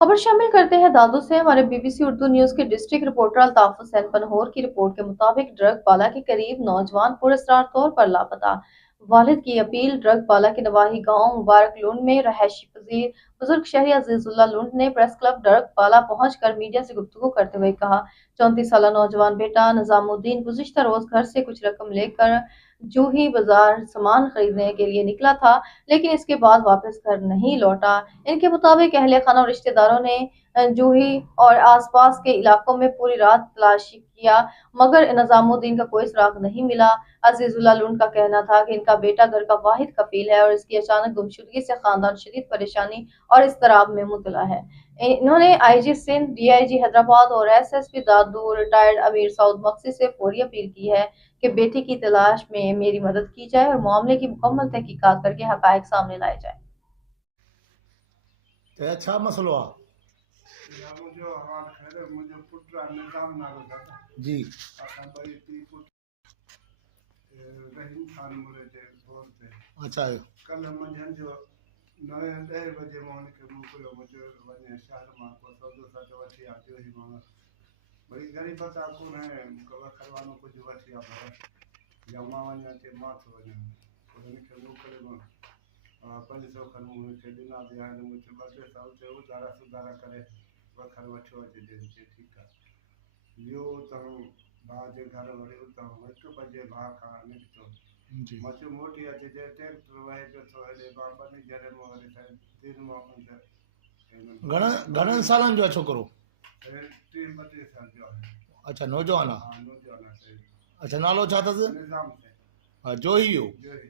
खबर शामिल करते हैं दादू से। हमारे बीबीसी उर्दू न्यूज के डिस्ट्रिक्ट रिपोर्टर अल्ताफ हुसैन पनहोर की रिपोर्ट के मुताबिक ड्रग पाला के करीब नौजवान पुरस्रार तौर पर लापता। वालिद की अपील। ड्रग पाला के नवाही गांव मुबारक लुंड में रहायशी पजीर बुजुर्ग शहरी अजीजुल्लाह लुंड ने प्रेस क्लब ड्रग पाला पहुंचकर मीडिया से गुफ्तगू करते हुए कहा, 34 साल नौजवान बेटा निजामुद्दीन गुज़िश्ता रोज घर से कुछ रकम लेकर जूही बाजार सामान खरीदने के लिए निकला था, लेकिन इसके बाद वापस घर नहीं लौटा। इनके मुताबिक अहले खाना और रिश्तेदारों ने जूही और आसपास के इलाकों में पूरी रात तलाशी किया, मगर निजामुद्दीन का कोई सुराग नहीं मिला। अजीजुल्लाह लुंड का कहना था कि इनका बेटा घर का वाहिद कफील है और इसकी अचानक गुमशुदगी से खानदान शदीद परेशानी और इस्तराब में मुबतला है। इन्होंने आईजी सिंध, डीआईजी हैदराबाद और एसएसपी दादू, रिटायर्ड अमीर सऊद मक्सी से फौरी अपील की है कि बेटी की तलाश में मेरी मदद की जाए और मामले की मुकम्मल तहकीकात करके हकायक सामने लाए जाए। त छा मसलो आहे? या मुंहिंजो हवाल ख़ैर मुंहिंजो पुटु आहे निज़ाम नालो दादा। जी असां ॿई पीउ पुटु रहीम ख़ान मुरे जे तौर ते अच्छा कल्ह मंझंदि जो 9-10 बजे मां हुनखे मोकिलियो, मुंहिंजो वञे शहर मां को सौदो सचो वठी आ जोही मां। भई ग़रीब था कोन खरवानो कुझु वठी आ पर या मां वञा ते मां थो वञा, पोइ हुनखे मोकिले मां 500 खनि मूं हुनखे ॾिना बि आहिनि। मुंहिंजे 2 पैसा उते उधारा सुधारा करे वखर वठो अचे ॾे ठीकु आहे। ॿियो तव्हां भाउ जे घर वरी उतां 1 बजे भाउ खां निकितो। जी मां चयो मोटी अचिजे, ट्रैक्टर वहे पियो थो हेॾे बाबनी जॾहिं मां वरी दिन मां घणनि सालनि जो आहे छोकिरो? 30-32 साल जो आहे। अच्छा नौजवान आहे। हाँ नौजवान आहे। अच्छा नालो छा अथसि? निज़ाम से हा जोही वियो। जोही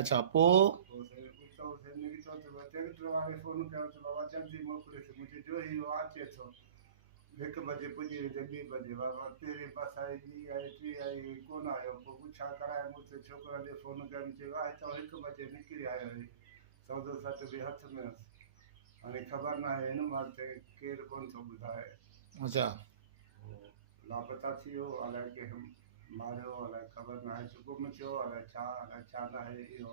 अच्छा पोइ उतां से निकितो त ट्रैक्टर वारे फ़ोन कयो त बाबा जल्दी मोकिलियोसि, मुंहिंजो जोही अचे थो। 1 बजे पुॼी वेंदे 2 बजे बाबा पहिरीं बस आई, ॿी आई, टी आई, कोन आयो। पोइ पुछा कराए मूंखे छोकिरनि खे फ़ोन कयो, चयो आहे हितां 1 बजे निकिरी आयो हुई, सौदो सट बि हथ में हुअसि। हाणे ख़बर न आहे हिन महिल ते केरु कोन थो ॿुधाए। अच्छा लापता थी वियो, अलाए कंहिं मारियो, अलाए ख़बर न आहे, गुम थियो, अलाए छा न आहे इहो